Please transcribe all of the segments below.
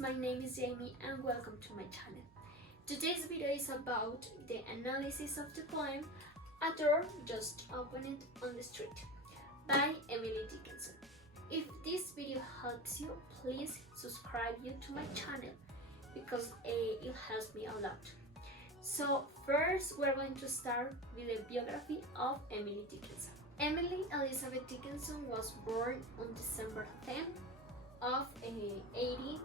my name is Jamie and welcome to my channel. Today's video is about the analysis of the poem A Door Just Opened on the Street by Emily Dickinson. If this video helps you, please subscribe to my channel because it helps me a lot. So first we're going to start with the biography of Emily Dickinson. Emily Elizabeth Dickinson was born on December 10th of 1830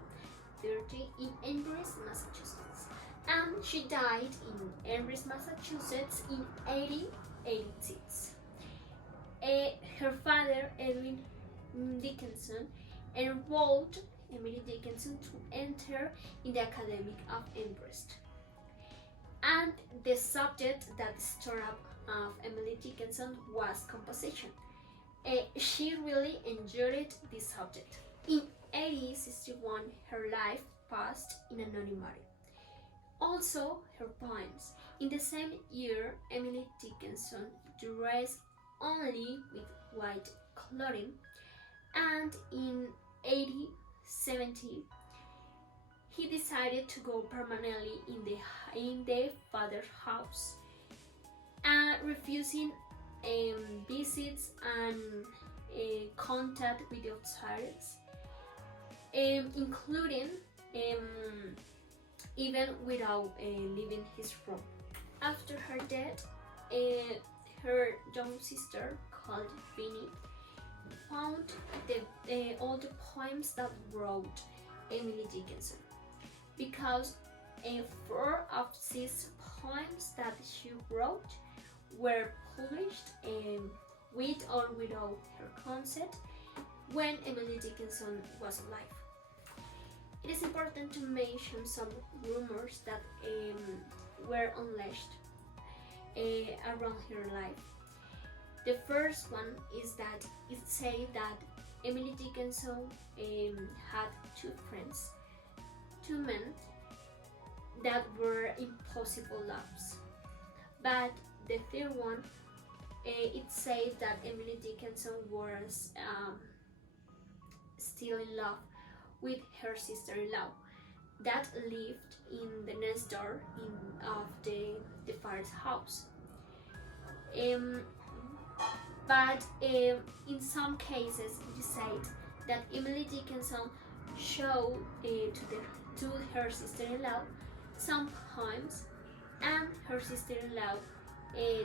in Empress, Massachusetts, and she died in Empress, Massachusetts in 1886. Her father, Edwin Dickinson, enrolled Emily Dickinson to enter in the Academy of Empress, and the subject that stirred up of Emily Dickinson was composition. She really enjoyed this subject. In 1861, her life passed in anonymity. Also, her poems. In the same year, Emily Dickinson dressed only with white clothing, and in 1870, he decided to go permanently in the father's house, refusing visits and contact with the outsiders, including even without leaving his room. After her death, her young sister, called Vinnie, found all the poems that wrote Emily Dickinson, because 4 of 6 poems that she wrote were published with or without her consent when Emily Dickinson was alive. It is important to mention some rumors that were unleashed around her life. The first one is that it said that Emily Dickinson had 2 friends, 2 men that were impossible loves. But the third one, it said that Emily Dickinson was still in love with her sister-in-law that lived in the next door of the father's house. But in some cases, it is said that Emily Dickinson showed to her sister-in-law some poems, and her sister-in-law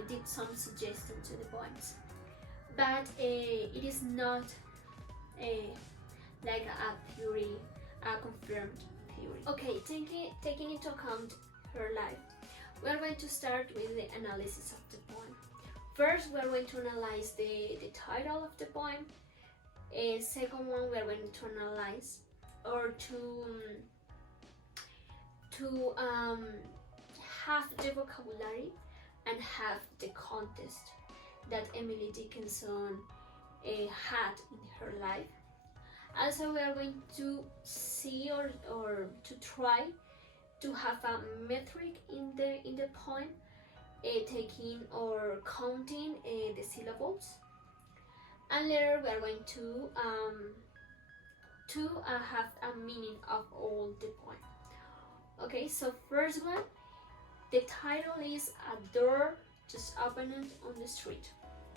did some suggestions to the poems. But it is not like a theory, a confirmed theory. Okay, taking into account her life, we are going to start with the analysis of the poem. First, we are going to analyze the title of the poem. Second one, we are going to analyze or to have the vocabulary and have the context that Emily Dickinson had in her life. Also, we are going to see or to try to have a metric in the poem, taking or counting the syllables, and later we are going to have a meaning of all the poem. Okay, so first one, the title is A Door Just Opened on the Street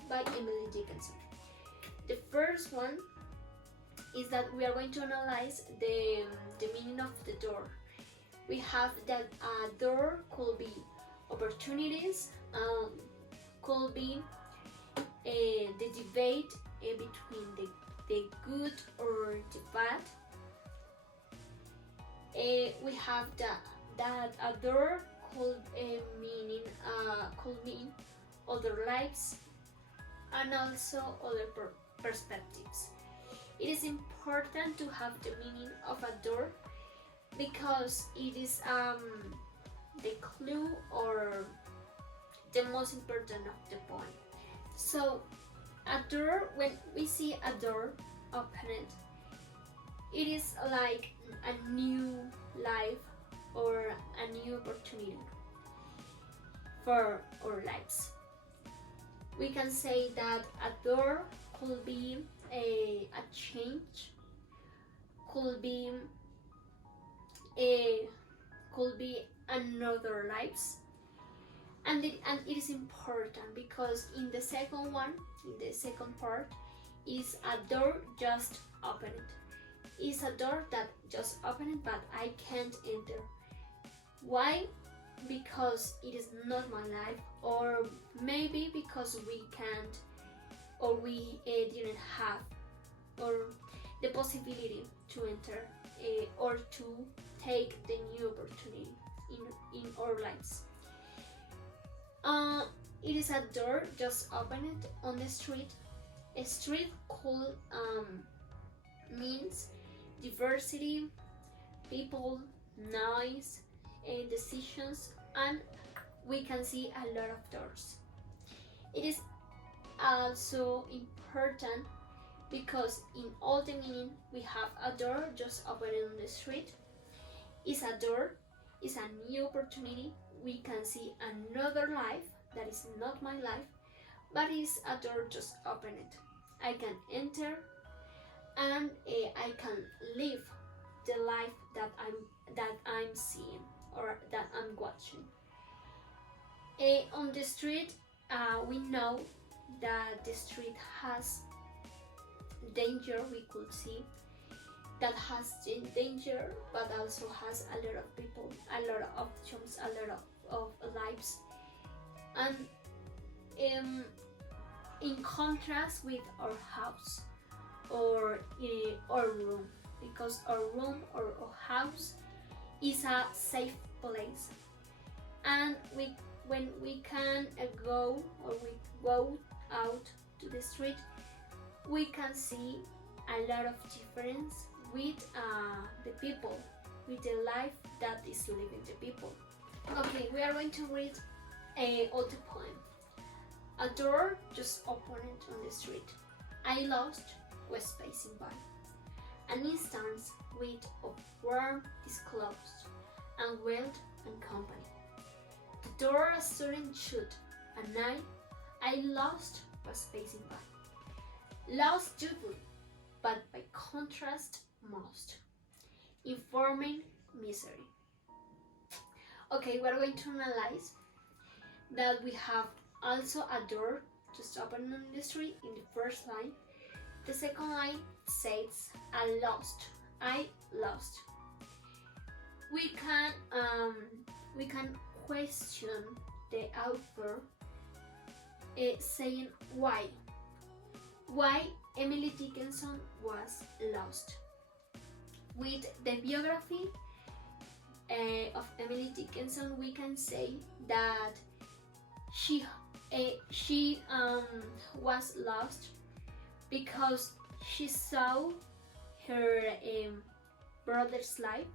by Emily Dickinson. The first one is that we are going to analyze the meaning of the door. We have that a door could be opportunities, could be the debate between the good or the bad. We have that a door could mean other lives and also other perspectives. It is important to have the meaning of a door because it is the clue or the most important of the poem. So a door, when we see a door opened, it is like a new life or a new opportunity for our lives. We can say that a door could be a change, could be could be another lives, and it is important because in the second one, in the second part, is a door just opened. Is a door that just opened, but I can't enter. Why? Because it is not my life, or maybe because we can't, or we didn't have, or the possibility to enter, or to take the new opportunity in our lives. It is a door just opened on the street. A street could means diversity, people, noise, and decisions, and we can see a lot of doors. It is also important because in all the meaning we have a door just opening on the street. Is a door, is a new opportunity. We can see another life that is not my life, but is a door just opened. I can enter, and I can live the life that I'm seeing or that I'm watching. On the street, we know that the street has danger. We could see that has danger, but also has a lot of people, a lot of options, a lot of lives, and in contrast with our house or our room, because our room or our house is a safe place, and when we can go or we go out to the street, we can see a lot of difference with the people, with the life that is living the people. Okay, we are going to read all the poem. A door just opened on the street. I lost was passing by. An instant with of warm disclosed, and wealth and company. The door suddenly shut, and I lost was passing by. Lost duty, but by contrast most, informing misery. Okay, we're going to analyze that we have also a door just open on the street in the first line. The second line says I lost. We can question the author, saying why Emily Dickinson was lost. With the biography of Emily Dickinson, we can say that she was lost because she saw her brother's life,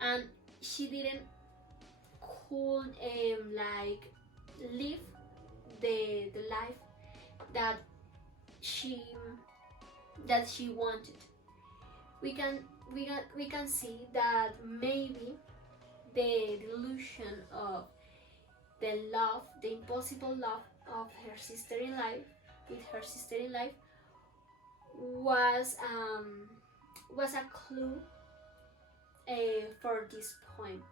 and she didn't could like live the life that she wanted. We can see that maybe the delusion of the love, the impossible love of her sister in life, with her sister in life, was a clue for this poem.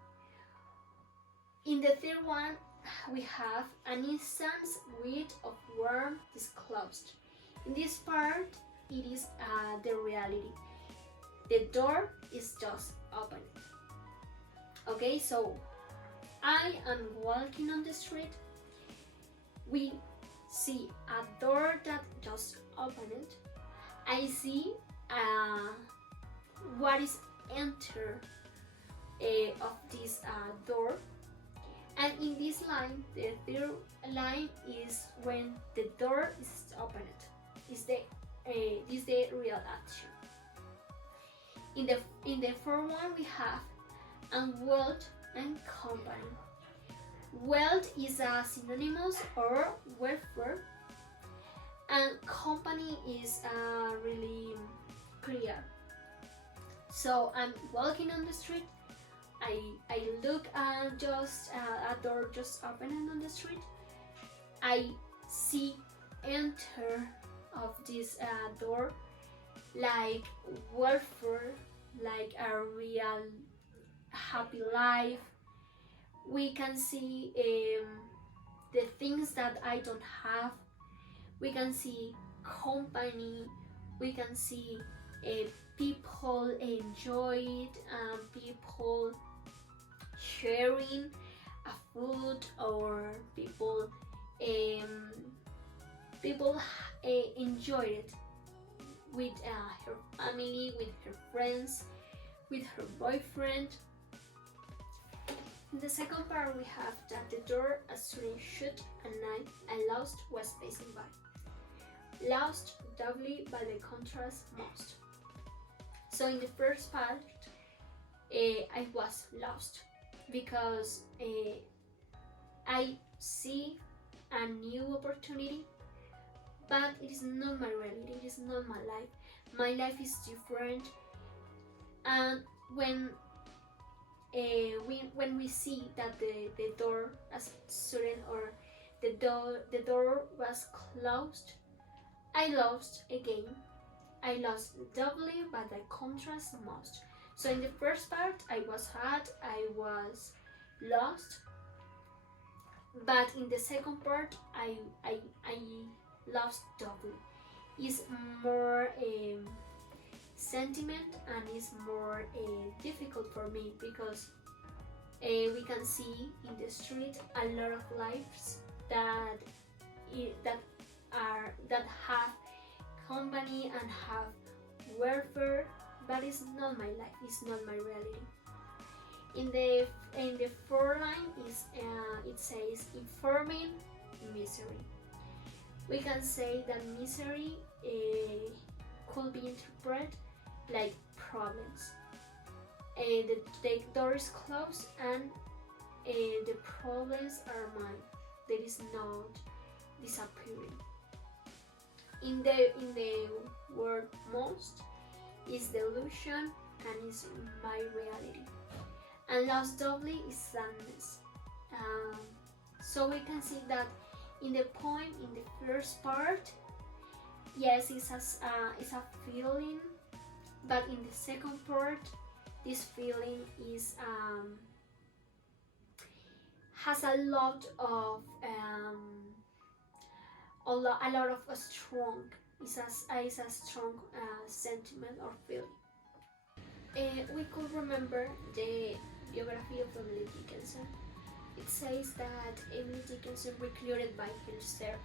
In the third one, we have an instance with of worm disclosed. In this part, it is the reality. The door is just open. Okay, so I am walking on the street. We see a door that just opened. I see what is enter of this door. And in this line, the third line is when the door is opened. Is the real action. In the fourth one we have wealth and company. Wealth is a synonymous or welfare, and company is really clear. So I'm walking on the street. I look at just a door just opening on the street. I see enter of this door like welfare like a real happy life. We can see the things that I don't have. We can see company. We can see people enjoy it, people sharing a food, or um, people enjoy it with her family, with her friends, with her boyfriend. In the second part, we have that the door a student shut at night and lost was passing by. Lost doubly by the contrast most. So in the first part, I was lost because I see a new opportunity, but it is not my reality, it is not my life. My life is different, and when we see that the door as student, or the door was closed, I lost again. I lost doubly, but I contrast most. So in the first part, I was hard, I was lost, but in the second part, I lost doubly. It's more sentiment, and it's more difficult for me because we can see in the street a lot of lives that that have company and have welfare, but it's not my life, it's not my reality. In the fourth line is it says informing misery. We can say that misery could be interpreted like problems. The door is closed, and the problems are mine. There is not disappearing. In the word most is delusion and is my reality. And lost doubly is sadness. So we can see that in the poem, in the first part, yes, it's a feeling, but in the second part, this feeling is has a lot of strong. It's a strong sentiment or feeling. We could remember the biography of Emily Dickinson. It says that Emily Dickinson recluded by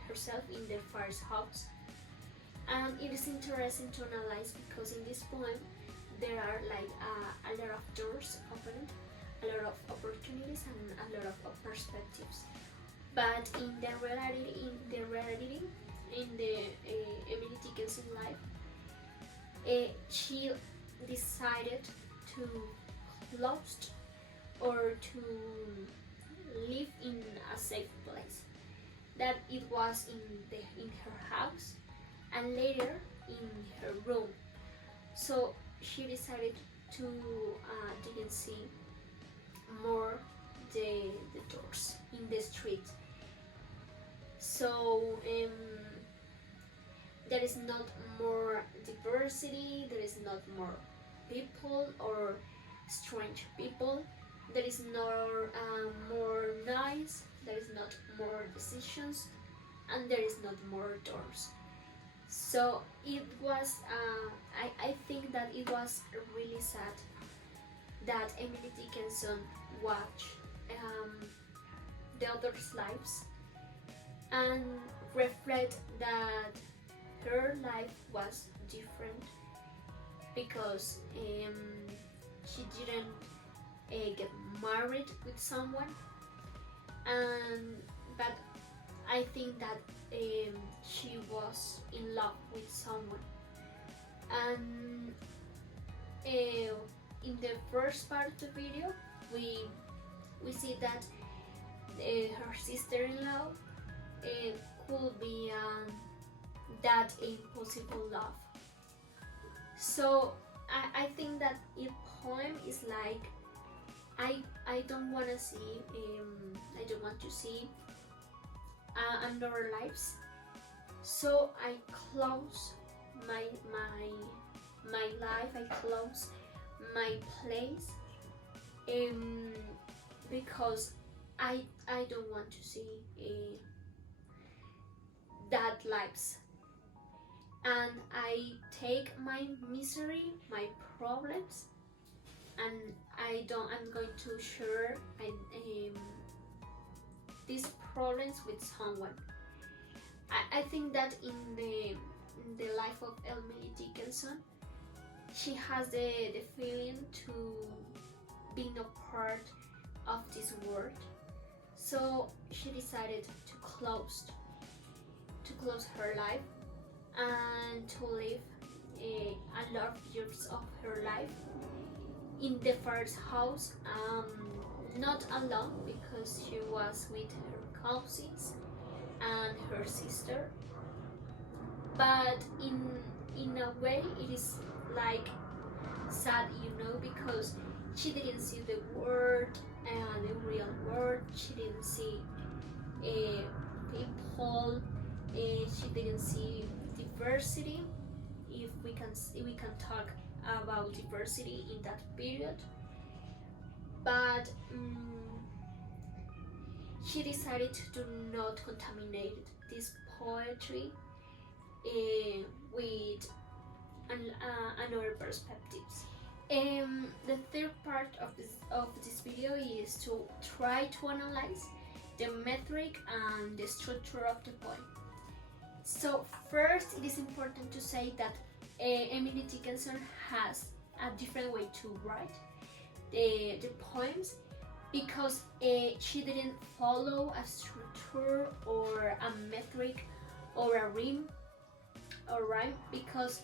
herself in the first house. And it is interesting to analyze because in this poem there are like a lot of doors opened, a lot of opportunities, and a lot of perspectives. But in the reality, in the Emily Dickinson life, she decided to close or to live in a safe place. That it was in her house, and later in her room. So she decided to didn't see more the doors in the street. So there is not more diversity, there is not more people or strange people, there is no more noise, there is not more decisions, and there is not more doors. So it was, I think that it was really sad that Emily Dickinson watched the others' lives and reflect that her life was different because she didn't get married with someone, but I think that she was in love with someone. And in the first part of the video, we see that her sister-in-law could be that impossible love. So I think that the poem is like I don't want to see I don't want to see another lives. So I close my life. I close my place, because I don't want to see that lives, and I take my misery, my problems, and I'm going to share these problems with someone. I think that in the life of Emily Dickinson, she has the feeling to being a part of this world, so she decided to close her life and to live a lot of years of her life in the first house, not alone, because she was with her cousins and her sister, but in a way it is like sad, because she didn't see the world, the real world. She didn't see people. She didn't see diversity, if we can talk about diversity in that period. But she decided to not contaminate this poetry with another perspectives. The third part of this video is to try to analyze the metric and the structure of the poem. So first, it is important to say that Emily Dickinson has a different way to write the poems, because she didn't follow a structure or a metric or a rhyme, because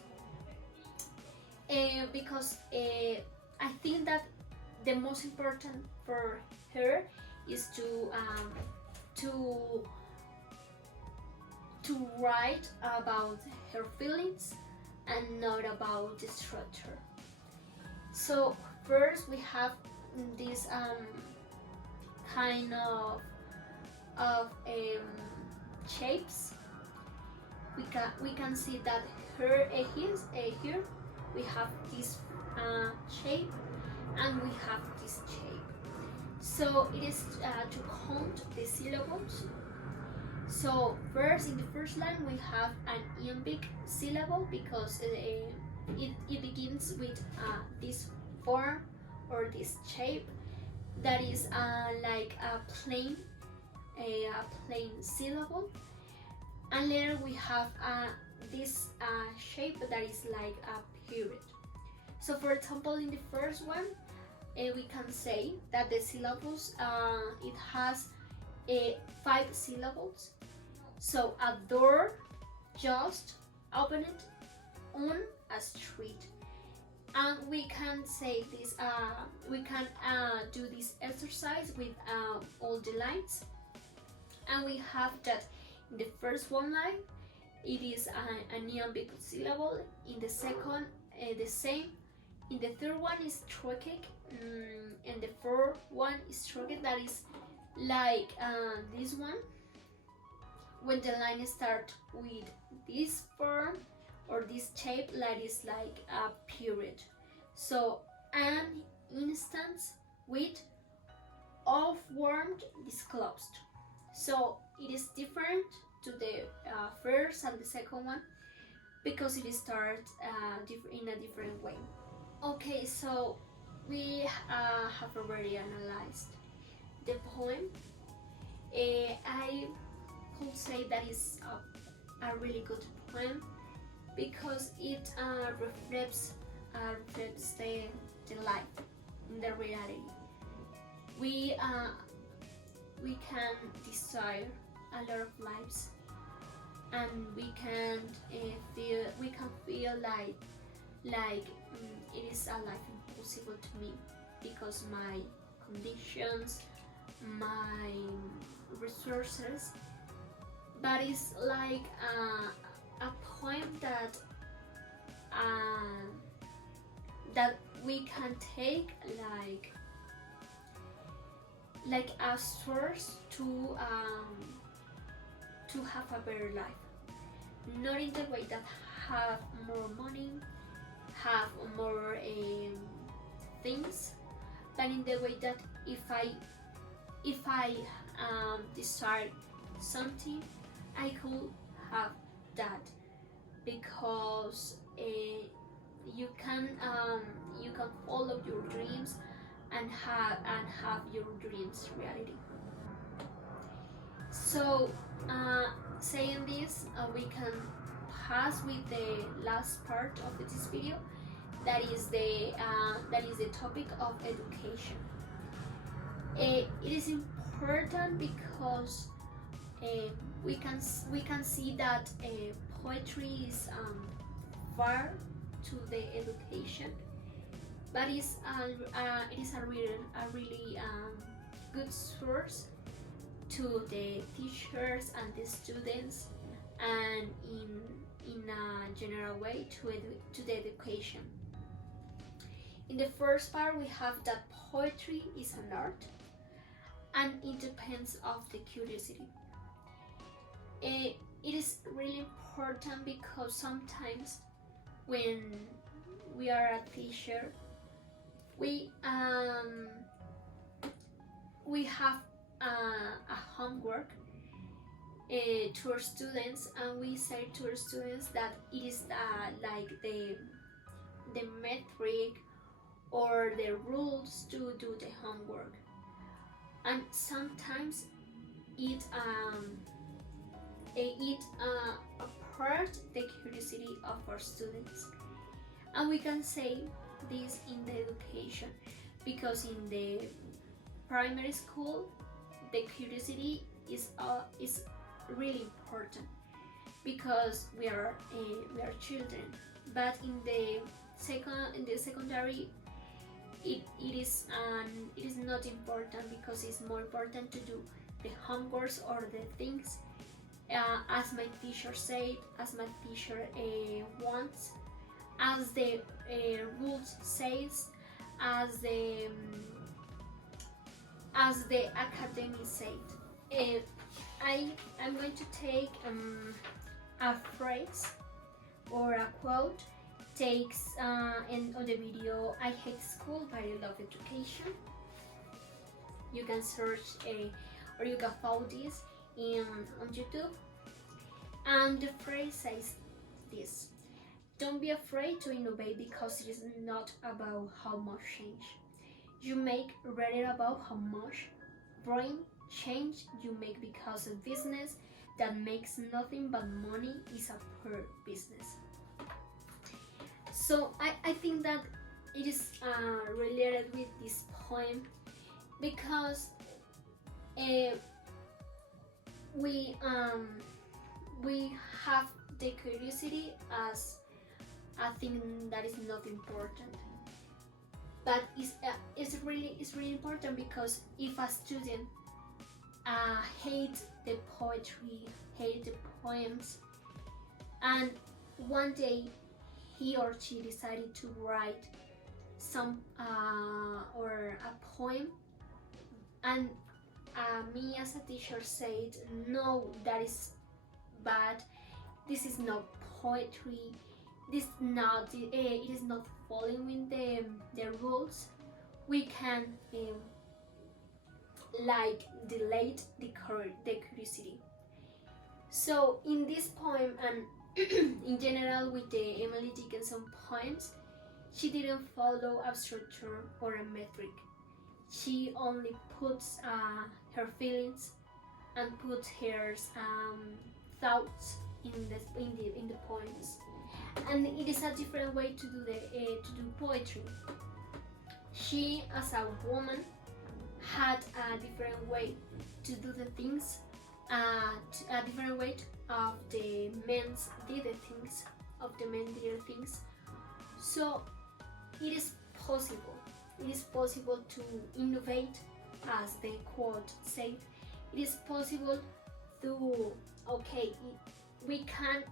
I think that the most important for her is to write about her feelings and not about the structure. So first we have this kind of shapes. We can see that here we have this shape and we have this shape. So it is to count the syllables. So first, in the first line we have an iambic syllable, because it begins with this form or this shape that is like a plain syllable, and later we have this shape that is like a period. So for example, in the first one, we can say that the syllables, it has 5 syllables. So a door just opened on a street. And we can say this, we can do this exercise with all the lines. And we have that in the first one line, it is an iambic syllable. In the second, the same. In the third one is trochaic, and the fourth one is trochaic, that is like this one. When the line starts with this form or this shape, that is like a period. So an instance with off-warmed disclosed. So it is different to the first and the second one, because it starts in a different way. Okay, so we have already analyzed the poem. I could say that is a really good poem, because it reflects the life, the reality. We can desire a lot of lives, and we can feel like it is a life impossible to me, because my conditions, my resources. But it's like a poem that we can take like a source to have a better life, not in the way that have more money, have more things, but in the way that if I decide something, I could have that, because you can follow your dreams and have your dreams reality. So saying this, we can pass with the last part of this video. That is the topic of education. It is important because we can see that poetry is far to the education, but it is a really good source to the teachers and the students, and in a general way to the education. In the first part, we have that poetry is an art, and it depends of the curiosity. It is really important because sometimes when we are a teacher, we have a homework to our students, and we say to our students that it is like the metric or the rules to do the homework, and sometimes it apart the curiosity of our students. And we can say this in the education, because in the primary school the curiosity is really important, because we are children. But in the secondary, it is not important, because it's more important to do the homeworks or the things as my teacher said, as my teacher wants, as the rules says, as the academy said. I'm going to take a phrase or a quote takes on the video "I hate school but I love education." You can search or you can find this on YouTube, and the phrase says this: "Don't be afraid to innovate, because it is not about how much change you make, rather about how much brain change you make, because a business that makes nothing but money is a poor business." So I think that it is related with this poem, because we have the curiosity as a thing that is not important, but it's really important, because if a student hates the poetry, hate the poems, and one day he or she decided to write some or a poem, and me as a teacher said, "No, that is bad. This is not poetry. This not it is not following the rules." We can like delete the curiosity. So in this poem, and in general with the Emily Dickinson poems, she didn't follow a structure or a metric. She only puts her feelings and puts her thoughts in the poems, and it is a different way to do poetry. She, as a woman, had a different way to do the things, a different way of the men did the things, So it is possible. It is possible to innovate, as the quote said. It is possible to, okay, we can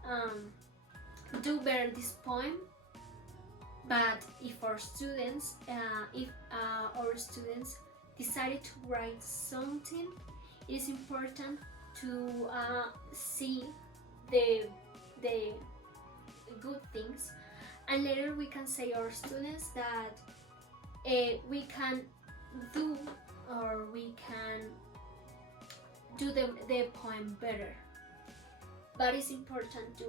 do better this poem, but if our students decided to write something, it is important to see the good things, and later we can say our students that we can do, or we can do the poem better. But it's important to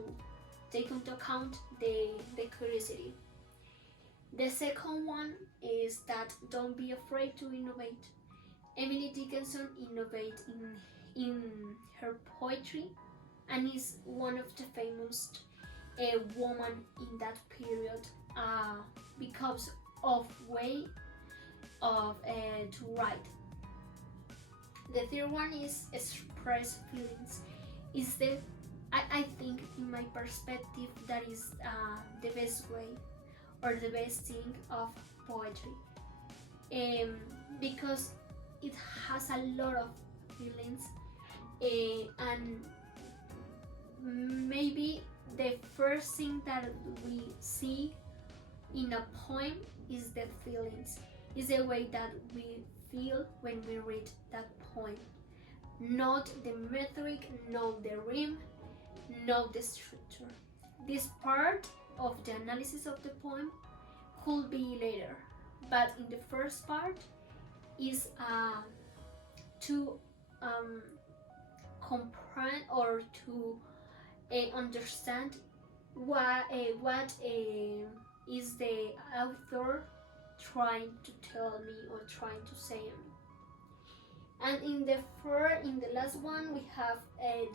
take into account the curiosity. The second one is that don't be afraid to innovate. Emily Dickinson innovated in her poetry and is one of the famous woman in that period because of way of to write. The third one is express feelings. Is the I think in my perspective that is the best way or the best thing of poetry, because it has a lot of feelings, and maybe the first thing that we see in a poem is the feelings, is the way that we feel when we read that poem, not the metric, not the rhyme, not the structure. This part of the analysis of the poem could be later, but in the first part is to comprehend or to understand what is the author trying to tell me or trying to say me. And in the last one, we have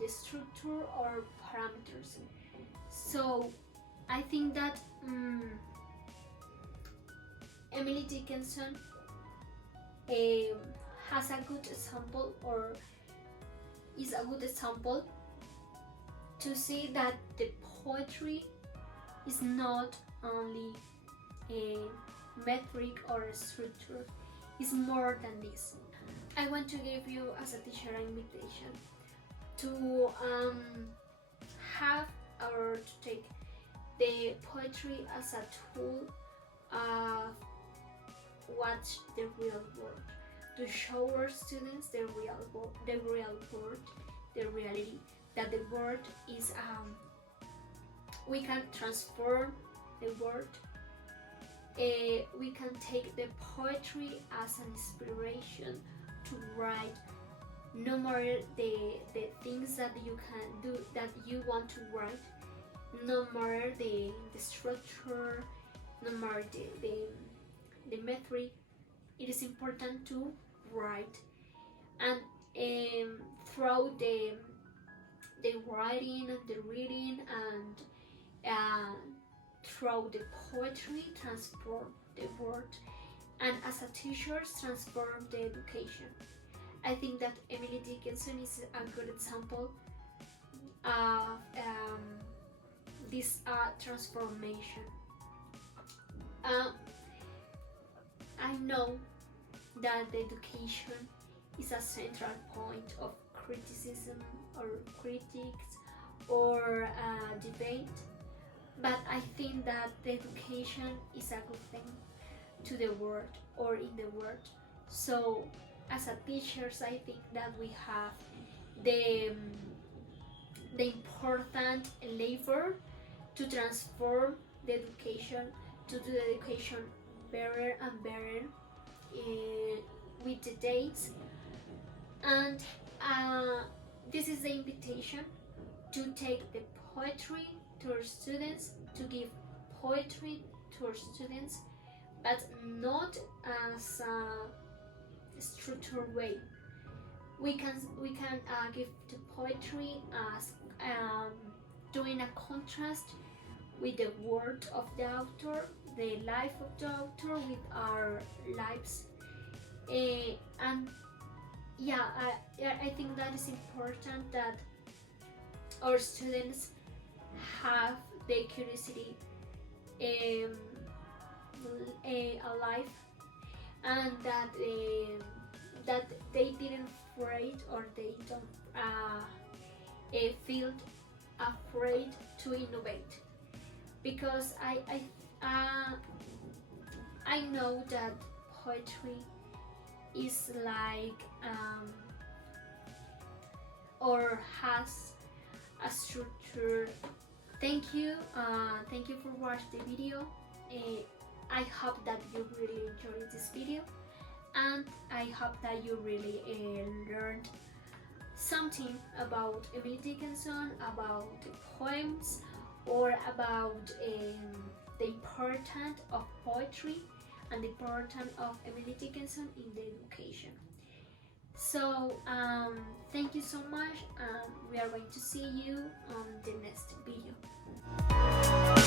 the structure or parameters. So I think that Emily Dickinson has a good example, or is a good example to see that the poetry is not only a metric or a structure, it's more than this. I want to give you as a teacher an invitation to have or to take the poetry as a tool of watch the real world, to show our students the real world, the reality, that the world is we can transform the world. We can take the poetry as an inspiration to write, no matter the things that you can do, that you want to write, no matter the structure, no matter the metric. It is important to write, and through the writing and the reading and through the poetry transform the world, and as a teacher transform the education. I think that Emily Dickinson is a good example of this transformation. I know that the education is a central point of criticism or critics or debate, but I think that the education is a good thing to the world or in the world. So as a teachers, I think that we have the important labor to transform the education, to do the education better and better with the dates. And this is the invitation to take the poetry to our students, to give poetry to our students, but not as a structured way. We can give the poetry as doing a contrast with the word of the author, the life of the author with our lives, and yeah, I think that is important, that our students have the curiosity alive, and that they didn't afraid, or they don't feel afraid to innovate, because I know that poetry is like or has a structure. Thank you for watching the video. I hope that you really enjoyed this video, and I hope that you really learned something about Emily Dickinson, about the poems, or about the importance of poetry and the importance of Emily Dickinson in the education. So thank you so much, and we are going to see you on the next video.